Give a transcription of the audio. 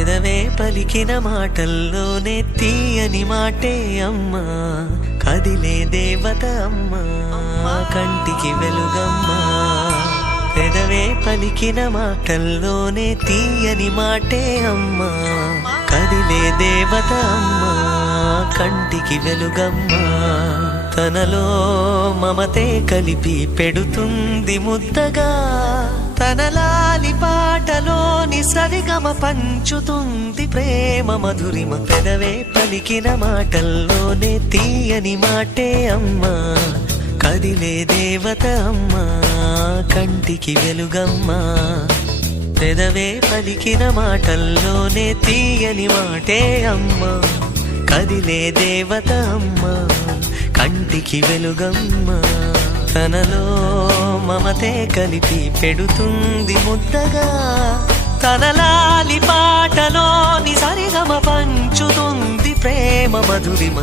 పెదవే పలికిన మాటల్లోనే తీయని మాటే అమ్మా, కదిలే దేవత అమ్మా, కంటికి వెలుగమ్మా. పెదవే పలికిన మాటల్లోనే తీయని మాటే అమ్మా, కదిలే దేవత అమ్మా, కంటికి వెలుగమ్మా. తనలో మమతే కలిపి పెడుతుంది ముద్దగా, తన లాలి పాటలోని సరిగమ పంచుతుంది ప్రేమ మధురిమ. పెదవే పలికిన మాటల్లోనే తీయని మాటే అమ్మా, కదిలే దేవత అమ్మా, కంటికి వెలుగమ్మా. పెదవే పలికిన మాటల్లోనే తీయని మాటే అమ్మా, కదిలే దేవత అమ్మా, కంటికి వెలుగమ్మా. తనలో మమతే కలిపి పెడుతుంది ముద్దగా, తన లాలి పాటలోని సరిగమ పంచుతుంది ప్రేమ మధురిమ.